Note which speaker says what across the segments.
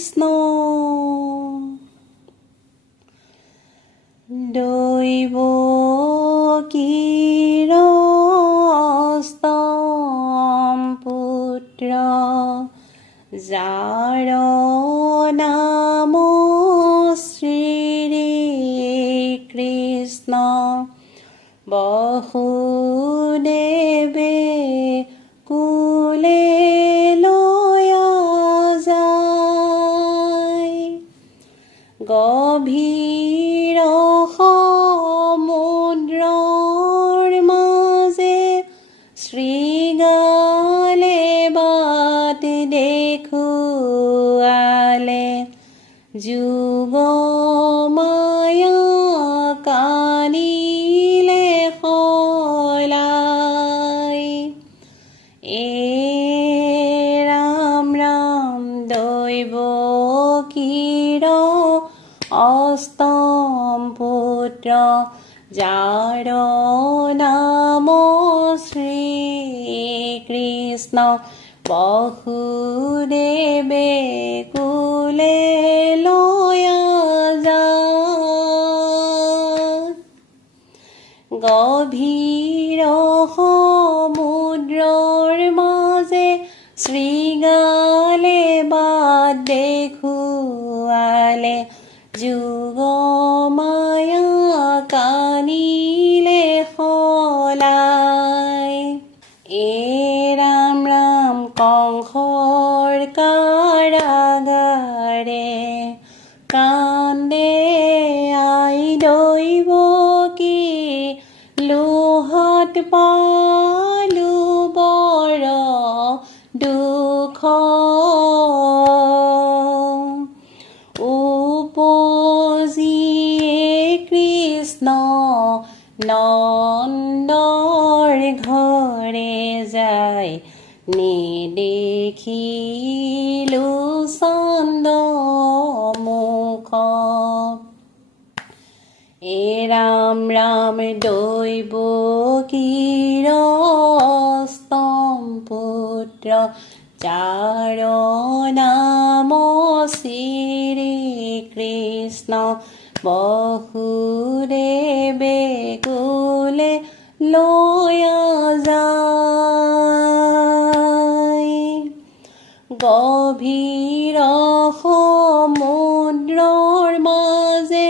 Speaker 1: কৃষ্ণ। দৈব কিরস্তম পুত্র যাৰ নাম শ্ৰী কৃষ্ণ। বসুদেৱে শ্ৰীগালে বাট দেখুৱালে যুগ মায়া কানিলে সলাই এ ৰাম ৰাম দৈৱ কিৰ অষ্টম পুত্ৰ যাৰ নাম শ্ৰীকৃষ্ণ বসুদেৱে কুলে লয়া যায় গভীৰ সমুদ্ৰৰ মাজে শ্ৰীগালে বাট দেখুৱালে যুগ কাৰাগাৰে কান্দে আই দৈব কি লোহত পালো বৰ দুখ উপজিয়ে কৃষ্ণ নন্দৰ ঘৰে নেদেখিলো চন্দ মুখ। এ ৰাম ৰাম দৈৱ কিৰস্তম পুত্ৰ যাৰ নাম শ্ৰী কৃষ্ণ। বসুদেৱে কুলে লয়া গভীৰ সমুদ্ৰৰ মাজে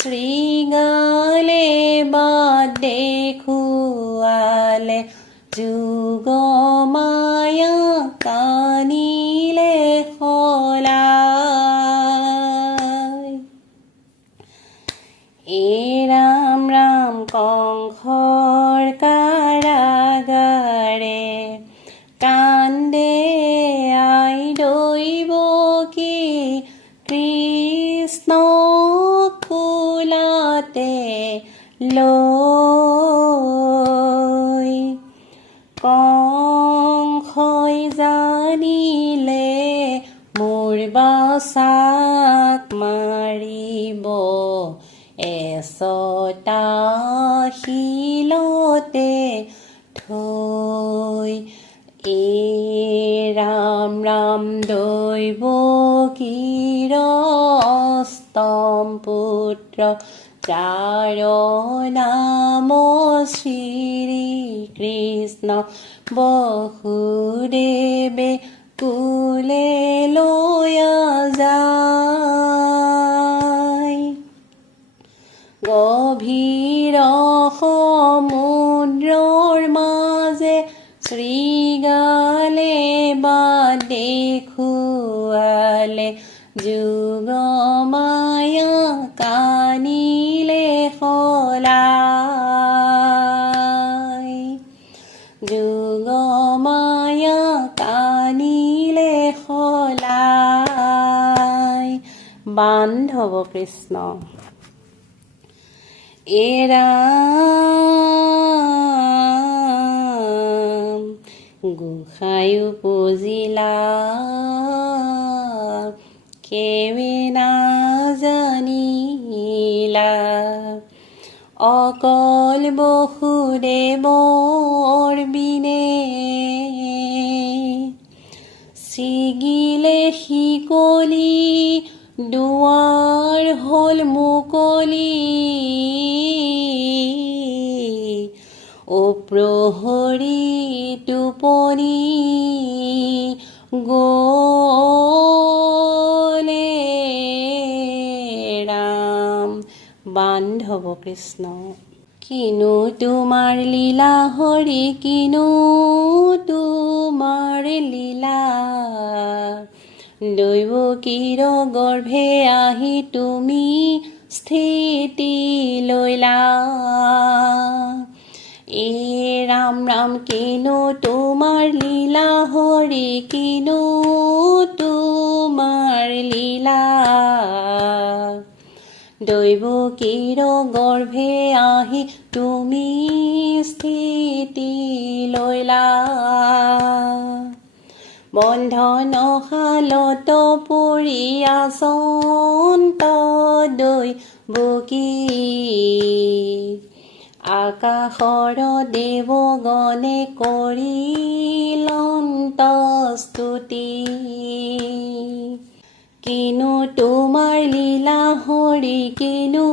Speaker 1: শ্ৰীগালে বাট দেখুৱালে যুগ মায়া কানিলে সলাই এ ৰাম ৰাম কংসৰ কাৰাগাৰে বাচাক মাৰিব। এচটা শিলতে থৈ এ ৰাম ৰাম দৈৱ কিৰস্তম পুত্ৰ যাৰ নাম শ্ৰী কৃষ্ণ। বসুদেৱে কুলে লয়া বাট দেখুৱালে যুগ মায়া কানিলে সলাই যুগ মায়া কানিলে সলাই বান্ধৱ কৃষ্ণ এৰাম গোসাঁয়ো পুজিলা কেৱে নাজানিলা অকল বসুদেৱৰ বিনে ছিগিলে শিকলি দুৱাৰ হ'ল মুকলি ও প্ৰহৰী টোপনি গলে ৰাম বান্ধৱ কৃষ্ণ, কিনো তোমাৰ লীলা হৰি কিনো তোমাৰ লীলা। দৈৱকীৰ গৰ্ভে আহি তুমি স্থিতি লৈলা ৰাম কিনো তোমাৰ লীলা হৰি কিনো তোমাৰ লীলা। দৈৱকীৰ গৰ্ভে আহি তুমি স্থিতি লৈলা বন্ধন শালত পৰি আচন্ত দৈ বকি আকাশৰ দেৱগণে কৰিলন্ত স্তুতি কিনো তোমাৰ লীলা হৰি কিনো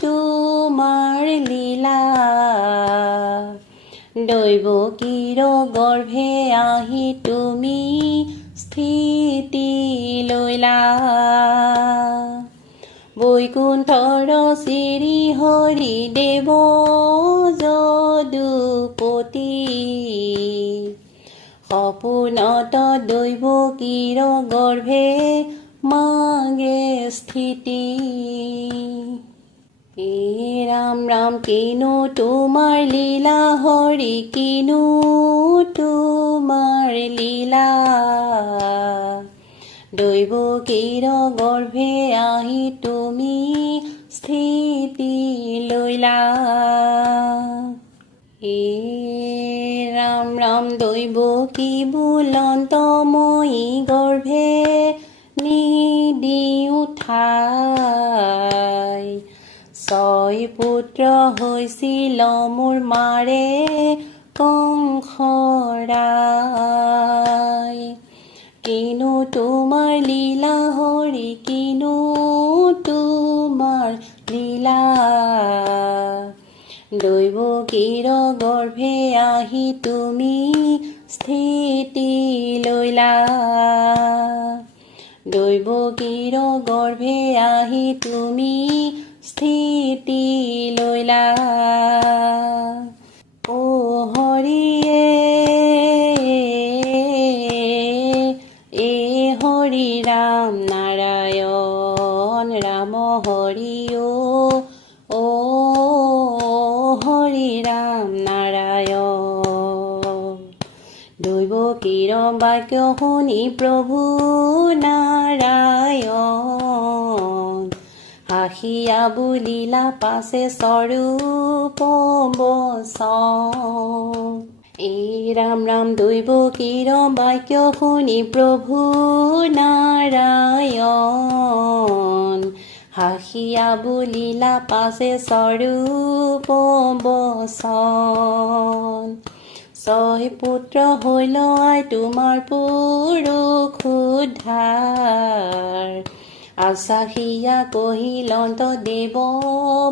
Speaker 1: তোমাৰ লীলা। দৈৱকীৰ গৰ্ভে আহি তুমি স্থিতি লৈলা। বৈকুণ্ঠৰ শ্ৰী হৰি দেৱ যদুপতি। সপোনত দৈৱকীৰ গৰ্ভে মাগে স্থিতি। হে ৰাম ৰাম কিনো তোমাৰ লীলা হৰি কিনো তোমাৰ লীলা। দৈৱকীৰ গৰ্ভে আহি তুমি স্থিতি লৈলা হে ৰাম ৰাম দৈৱকী বুলন্তময়ী গৰ্ভে নিদি উঠাই। ছয় পুত্ৰ হৈছিল মোৰ মাৰে কংসৰাই কিনো তোমাৰ লীলা হৰি কিনো তোমাৰ লীলা। দৈৱকীৰ গৰ্ভে আহি তুমি স্থিতি লৈলা দৈৱকীৰ গৰ্ভে আহি তুমি স্থিতি লৈলা বাক্য শুনি প্ৰভু নাৰায়ণ হাঁহিয়া বুলিলা পাছে স্বৰূপ এই ৰাম ৰাম দৈৱকীৰ বাক্য শুনি প্ৰভু নাৰায়ণ হাঁহিয়া বুলিলা পাছে স্বৰূপ বচন ছয় হৈল আই তোমাৰ পুৰুষ উদ্ধাৰ আচাহিয়া কহিলন্ত দেৱ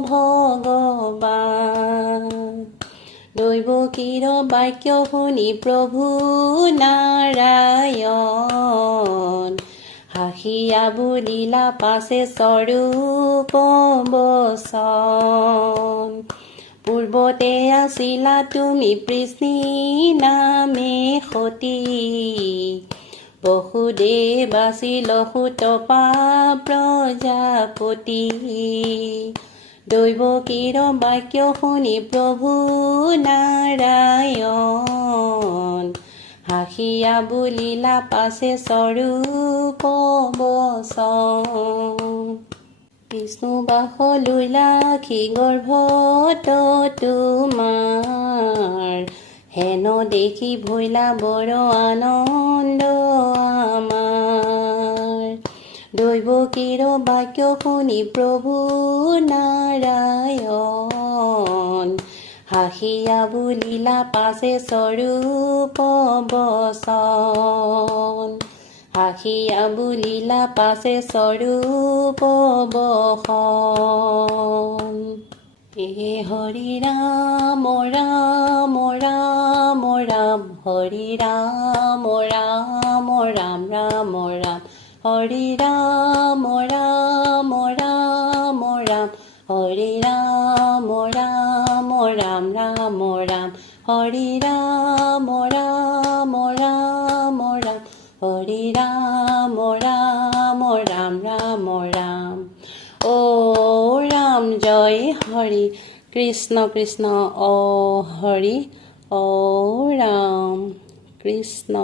Speaker 1: ভগৱান দৈৱকীৰ বাক্য শুনি প্ৰভু নাৰায়ণ হাঁহিয়া বুলিলা পাছে স্বৰূপ বচন পূৰ্বতে আছিলা তুমি কৃষ্ণী নামে সতী। বসুদেৱ আছিল সুতপা প্ৰজাপতি দৈৱকীৰ বাক্য শুনি প্ৰভু নাৰায়ণ হাঁহিয়া বুলিলা পাছে স্বৰূপ বচন বিষ্ণু বাস লৈলাখি গৰ্ভত তোমাৰ। হেন দেখি ভৈলা বৰ আনন্দ আমাৰ। দৈৱকীৰ বাক্য শুনি প্ৰভু নাৰায়ণ হাঁহিয়া বুলিলা পাছে স্বৰূপ বচন। হাঁহিয়া বুলিলা পাছে স্বৰূপ বসন হে হৰি ৰাম ৰাম ৰাম ৰাম। হৰি ৰাম ৰাম ৰাম ৰাম ৰাম। হৰি ৰাম ৰাম ৰাম ৰাম। হৰি ৰাম ৰাম ৰাম ৰাম ৰাম। হৰি ৰাম জয় হরি কৃষ্ণ কৃষ্ণ ও হরি ও রাম কৃষ্ণ।